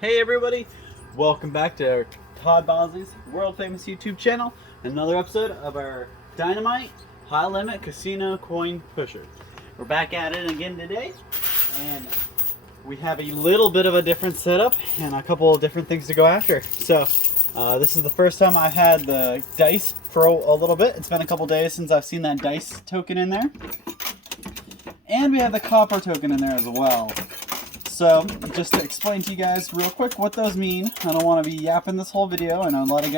Hey everybody, welcome back to Todd Bosley's world famous YouTube channel. Another episode of our Dynamite High Limit Casino Coin Pusher. We're back at it again today, and we have a little bit of a different setup and a couple of different things to go after. So this is the first time I've had the dice for a little bit. It's been a couple days since I've seen that dice token in there. And we have the copper token in there as well. So, just to explain to you guys real quick what those mean. I don't want to be yapping this whole video, and a lot of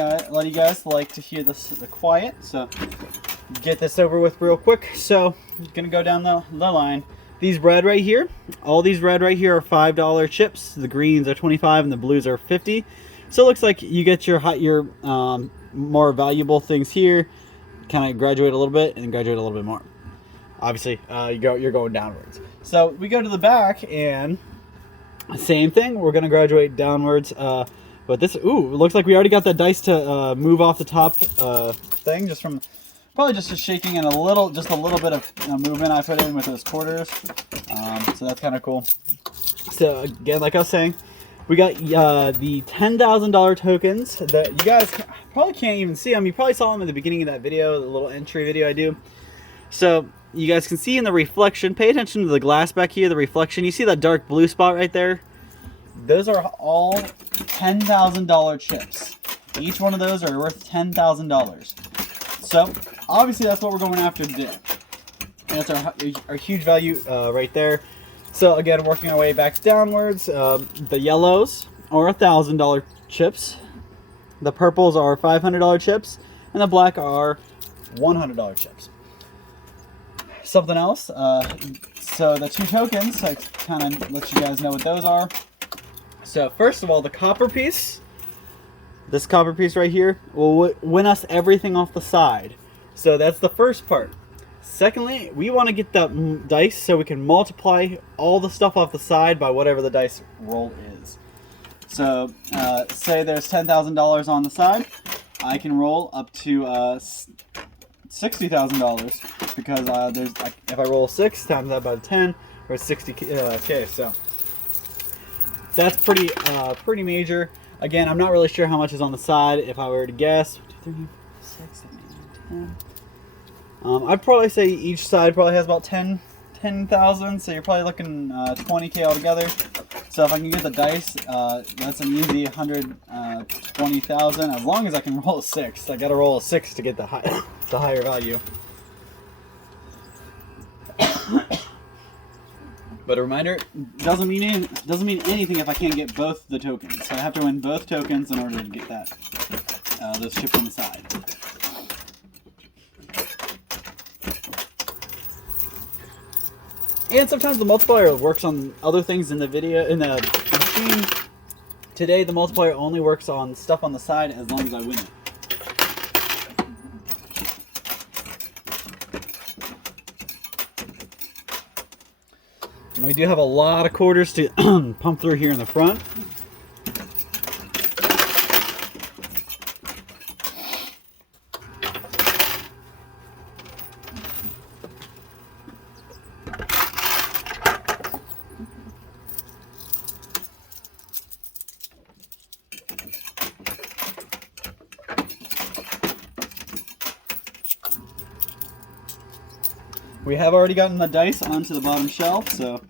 you guys like to hear the quiet. So, get this over with real quick. So, I'm going to go down the line. These red right here, all these red right here are $5 chips. The greens are 25 and the blues are 50. So, it looks like you get your more valuable things here, kind of graduate a little bit, and graduate a little bit more. Obviously, you're going downwards. So, we go to the back, and same thing, we're going to graduate downwards, but this, it looks like we already got that dice to move off the top thing, just from, probably just shaking in just a little bit of movement I put in with those quarters, so that's kind of cool. So again, like I was saying, we got the $10,000 tokens that you guys probably can't even see them. You probably saw them at the beginning of that video, the little entry video I do. So you guys can see in the reflection, pay attention to the glass back here, the reflection. You see that dark blue spot right there? Those are all $10,000 chips. Each one of those are worth $10,000. So, obviously that's what we're going after today. And that's our huge value right there. So again, working our way back downwards, the yellows are $1,000 chips. The purples are $500 chips. And the black are $100 chips. Something else, so the two tokens, I kind of let you guys know what those are. So first of all, the copper piece, this copper piece right here, will win us everything off the side. So that's the first part. Secondly, we want to get the dice so we can multiply all the stuff off the side by whatever the dice roll is. So say there's $10,000 on the side, I can roll up to $60,000 because if I roll 6 times that by 10, or 60k. So that's pretty major. Again, I'm not really sure how much is on the side. If I were to guess, 2, 3, 6, 7, 8, 10. I'd probably say each side probably has about 10,000. So you're probably looking 20k altogether. So if I can get the dice, that's an easy 120,000. As long as I can roll a 6, I got to roll a 6 to get the higher value. But a reminder, doesn't mean anything if I can't get both the tokens. So I have to win both tokens in order to get those chips on the side. And sometimes the multiplier works on other things in the machine. Today the multiplier only works on stuff on the side as long as I win it. And we do have a lot of quarters to pump through here in the front. We have already gotten the dice onto the bottom shelf, so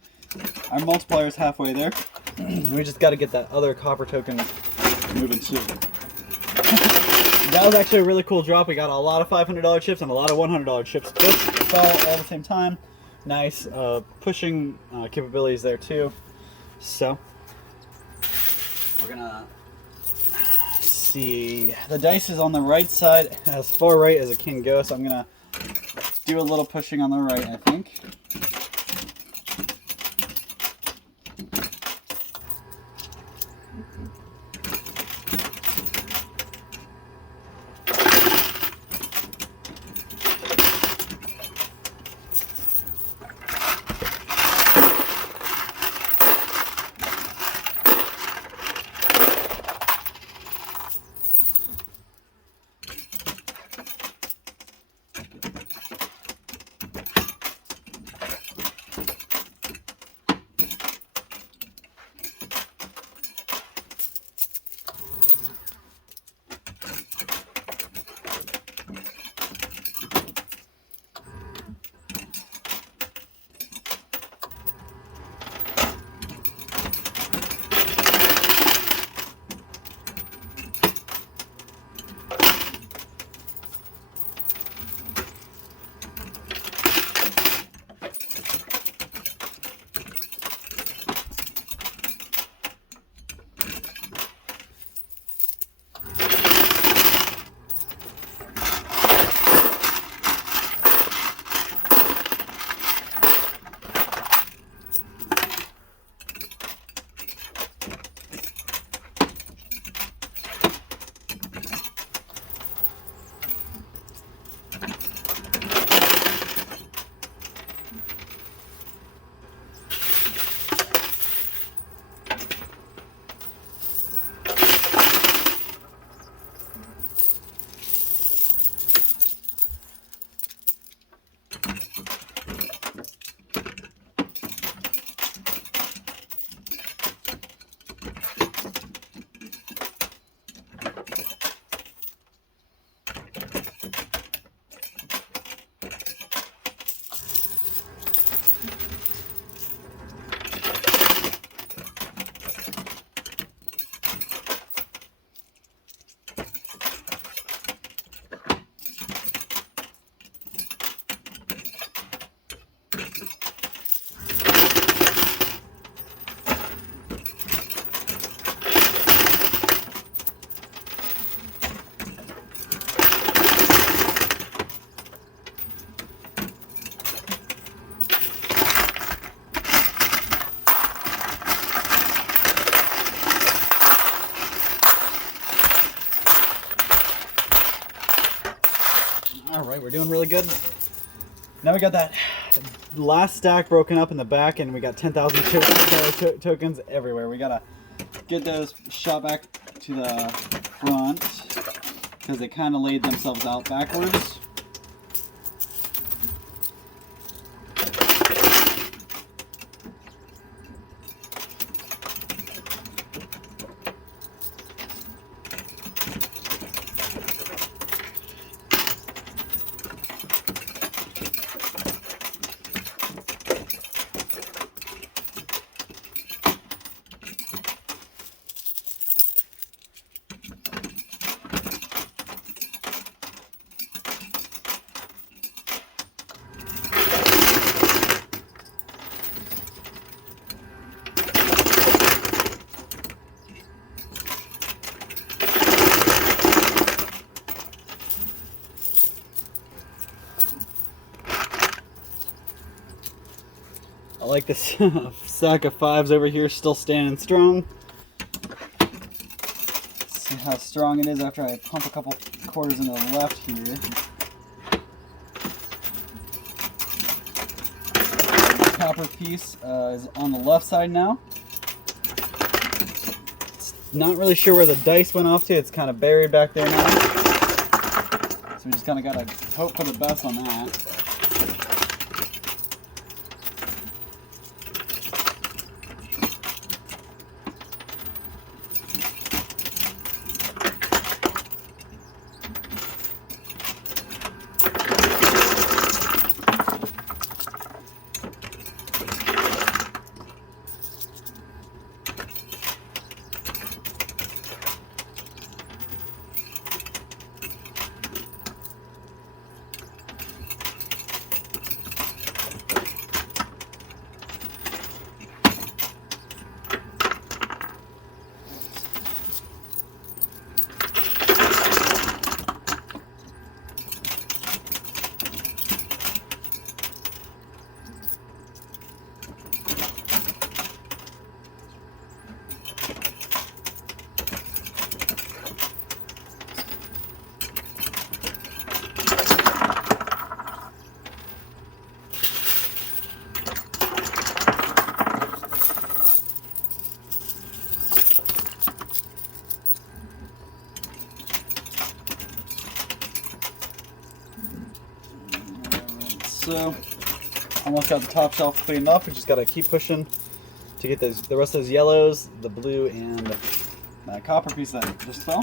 our multiplier is halfway there. We just got to get that other copper token moving too. That was actually a really cool drop. We got a lot of $500 chips and a lot of $100 chips both all at the same time. Nice pushing capabilities there too. So we're gonna see. The dice is on the right side, as far right as it can go. So I'm gonna do a little pushing on the right, I think. we're doing really good. Now we got that last stack broken up in the back, and we got 10,000 tokens everywhere. We gotta get those shot back to the front because they kind of laid themselves out backwards. I like this stack of 5s over here still standing strong. Let's see how strong it is after I pump a couple quarters into the left here. The copper piece is on the left side now. Not really sure where the dice went off to. It's kind of buried back there now. So we just kind of got to hope for the best on that. So, almost got the top shelf cleaned off. We just got to keep pushing to get the rest of those yellows, the blue, and that copper piece that just fell.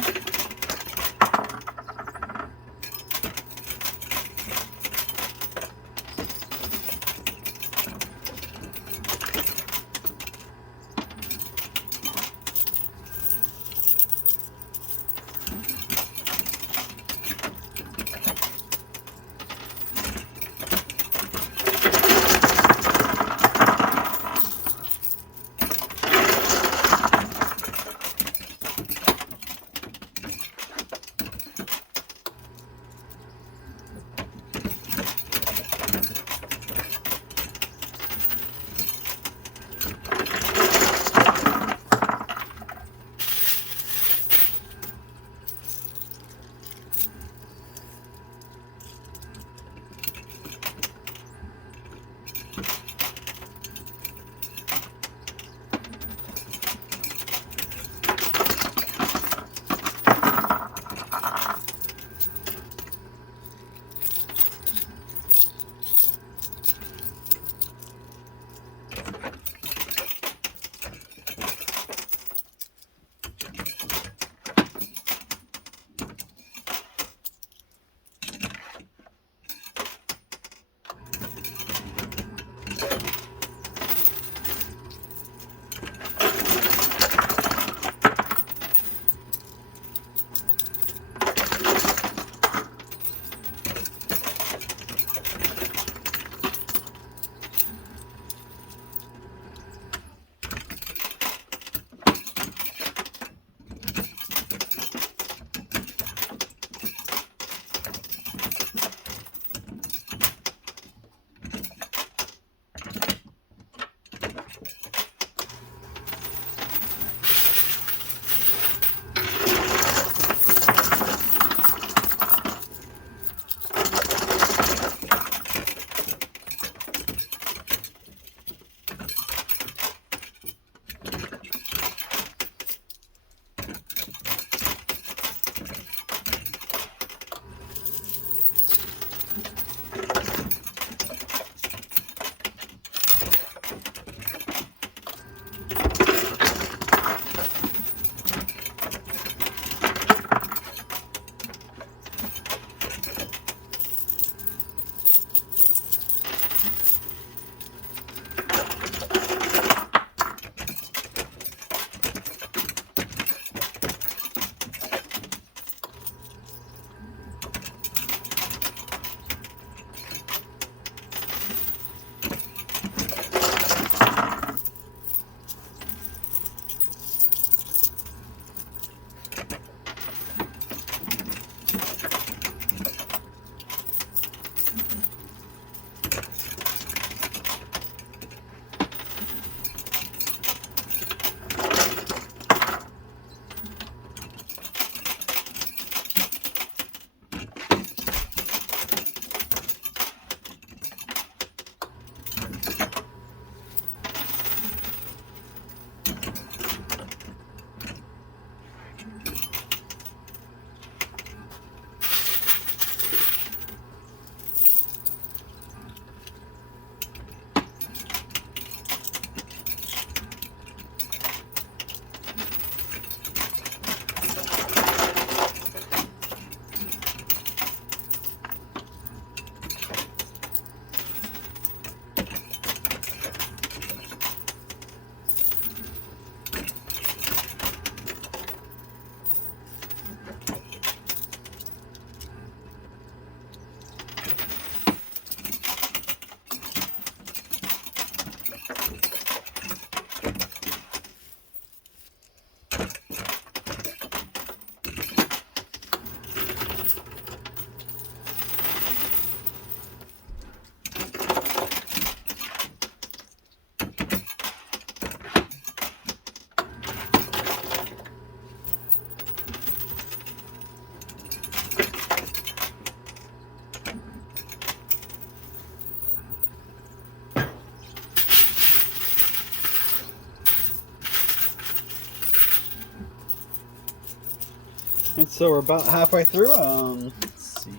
And so we're about halfway through. Let's see.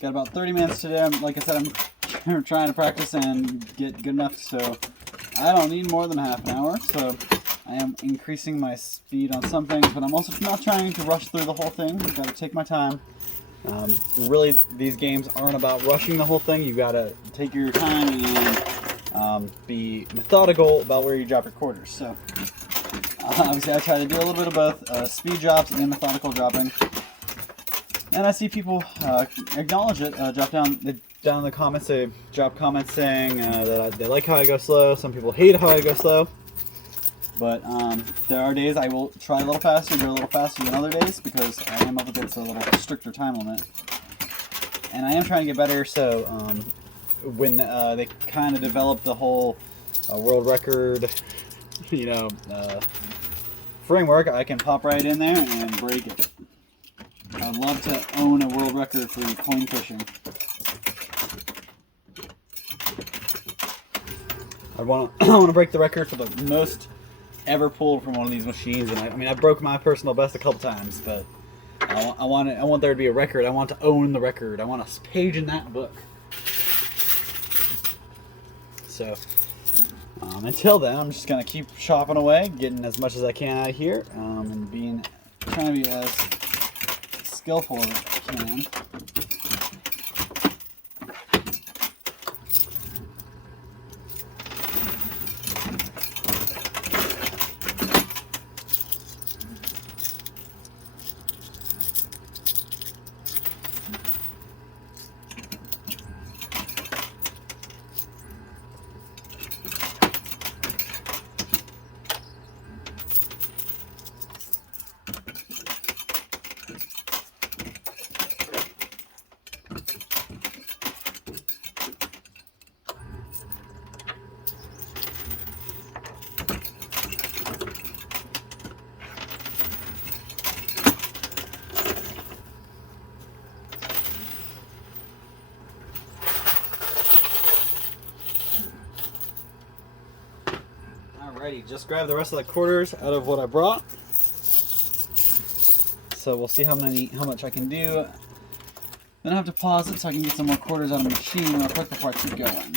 Got about 30 minutes today. Like I said, I'm trying to practice and get good enough, so I don't need more than half an hour. So I am increasing my speed on some things, but I'm also not trying to rush through the whole thing. I've got to take my time. Really, these games aren't about rushing the whole thing. You got to take your time and be methodical about where you drop your quarters. So obviously I try to do a little bit of both speed drops and methodical dropping. And I see people acknowledge it, drop down in the comments, they drop comments saying that they like how I go slow. Some people hate how I go slow. But there are days I will try a little faster, go a little faster than other days, because I am up against a little stricter time limit. And I am trying to get better, so when they kind of develop the whole world record, framework, I can pop right in there and break it. I'd love to own a world record for coin pushing. I want to break the record for the most ever pulled from one of these machines, and I mean I broke my personal best a couple times, but I want there to be a record. I want to own the record. I want a page in that book. So until then, I'm just gonna keep chopping away, getting as much as I can out of here, and trying to be as skillful as I can. Alrighty, just grab the rest of the quarters out of what I brought. So we'll see how much I can do. Then I have to pause it so I can get some more quarters out of the machine real quick before I keep going.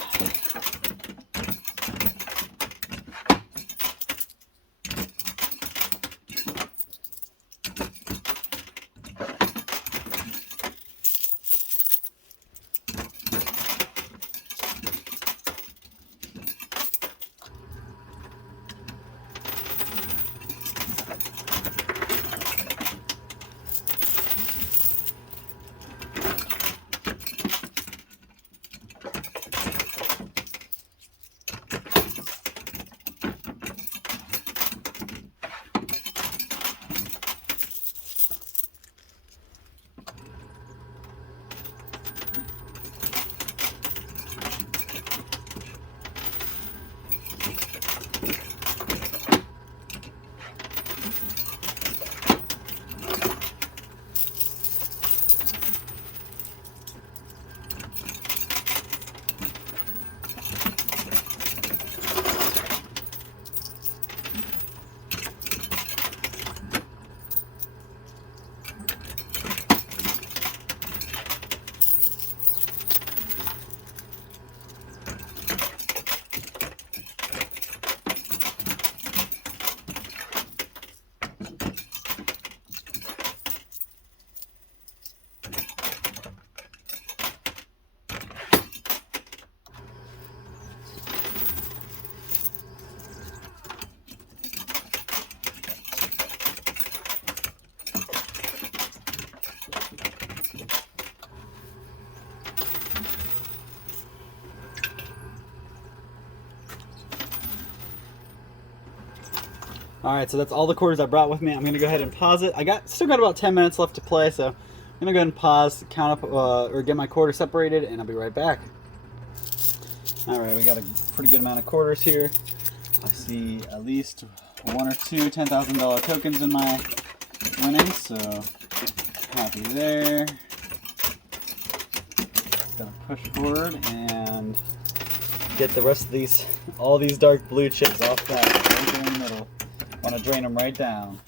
Alright, so that's all the quarters I brought with me. I'm going to go ahead and pause it. Still got about 10 minutes left to play, so I'm going to go ahead and pause, count up, or get my quarters separated, and I'll be right back. Alright, we got a pretty good amount of quarters here. I see at least one or two $10,000 tokens in my winnings, so happy there. Gonna push forward and get the rest of all these dark blue chips off that right there in the middle. Want to drain them right down.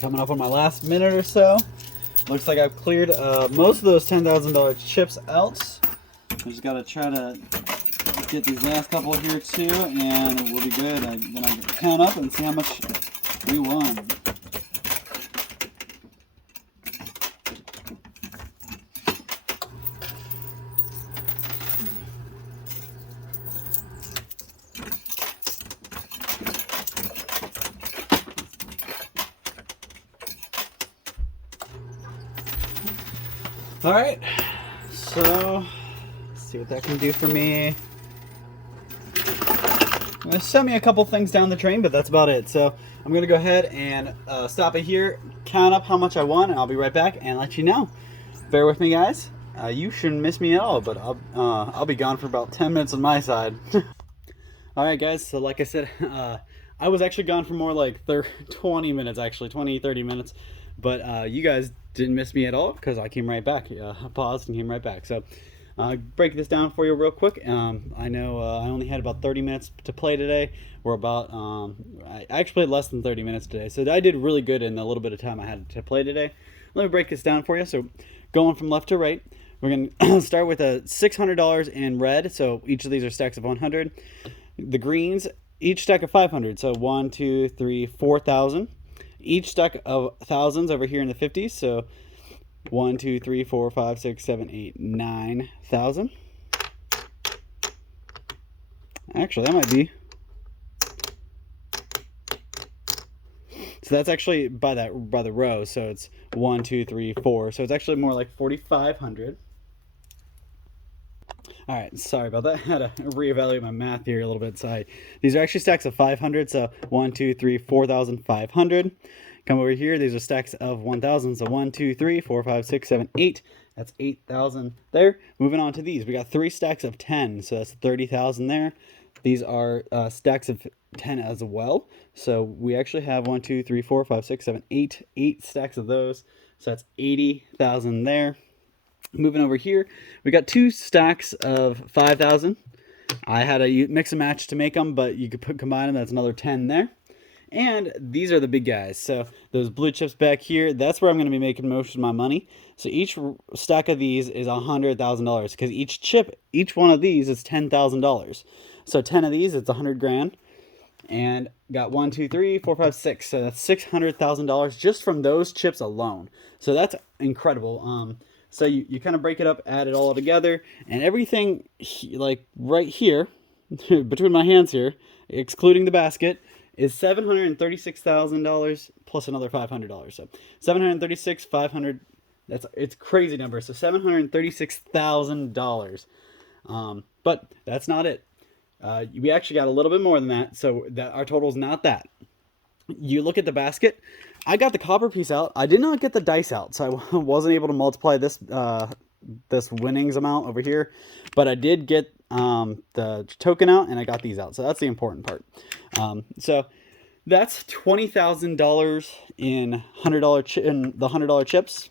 Coming up on my last minute or so. Looks like I've cleared most of those $10,000 chips out. I just got to try to get these last couple here too, and we'll be good. Then I count up and see how much we won. All right, so let's see what that can do for me. They sent me a couple things down the drain, but that's about it. So I'm gonna go ahead and stop it here, count up how much I won, and I'll be right back and let you know. Bear with me, guys. You shouldn't miss me at all, but I'll be gone for about 10 minutes on my side. All right, guys. So like I said, I was actually gone for more like 20 minutes, actually 20-30 minutes. But you guys didn't miss me at all because I came right back. I paused and came right back. So break this down for you real quick. I know I only had about 30 minutes to play today. We're about, I actually played less than 30 minutes today. So I did really good in the little bit of time I had to play today. Let me break this down for you. So going from left to right, we're going to start with a $600 in red. So each of these are stacks of 100. The greens, each stack of 500. So 1, 2, 3, 4,000. Each stack of thousands over here in the 50s. So 1, 2, 3, 4, 5, 6, 7, 8, 9,000. Actually, that might be. So that's actually by the row. So it's 1, 2, 3, 4. So it's actually more like 4,500. All right, sorry about that. I had to reevaluate my math here a little bit. So these are actually stacks of 500. So 1, 2, 3, 4,500. Come over here. These are stacks of 1,000. So 1, 2, 3, 4, 5, 6, 7, 8. That's 8,000 there. Moving on to these. We got 3 stacks of 10. So that's 30,000 there. These are stacks of 10 as well. So we actually have 1, 2, 3, 4, 5, 6, 7, 8. 8 stacks of those. So that's 80,000 there. Moving over here, we got 2 stacks of 5,000. I had a mix and match to make them, but you could combine them. That's another 10 there. And these are the big guys. So those blue chips back here, that's where I'm going to be making most of my money. So each stack of these is $100,000 because each one of these is $10,000. So 10 of these, it's 100 grand. And got 1, 2, 3, 4, 5, 6. So that's $600,000 just from those chips alone. So that's incredible. So you kind of break it up, add it all together, and everything like right here, between my hands here, excluding the basket, is $736,000 plus another $500. So 736, 500. It's a crazy number. So $736,000. But that's not it. We actually got a little bit more than that. So that our total is not that. You look at the basket. I got the copper piece out. I did not get the dice out, so I wasn't able to multiply this this winnings amount over here. But I did get the token out, and I got these out. So that's the important part. So that's $20,000 in the $100 chips,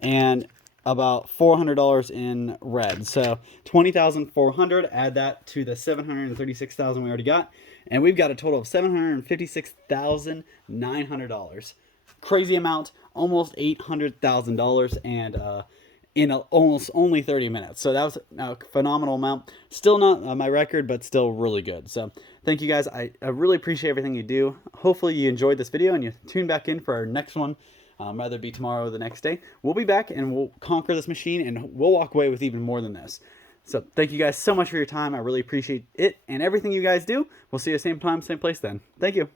and about $400 in red. So $20,400. Add that to the $736,000 we already got. And we've got a total of $756,900. Crazy amount, almost $800,000, and in almost only 30 minutes. So that was a phenomenal amount. Still not my record, but still really good. So thank you guys. I really appreciate everything you do. Hopefully you enjoyed this video and you tune back in for our next one. Whether it be tomorrow or the next day. We'll be back and we'll conquer this machine, and we'll walk away with even more than this. So thank you guys so much for your time. I really appreciate it and everything you guys do. We'll see you same time, same place then. Thank you.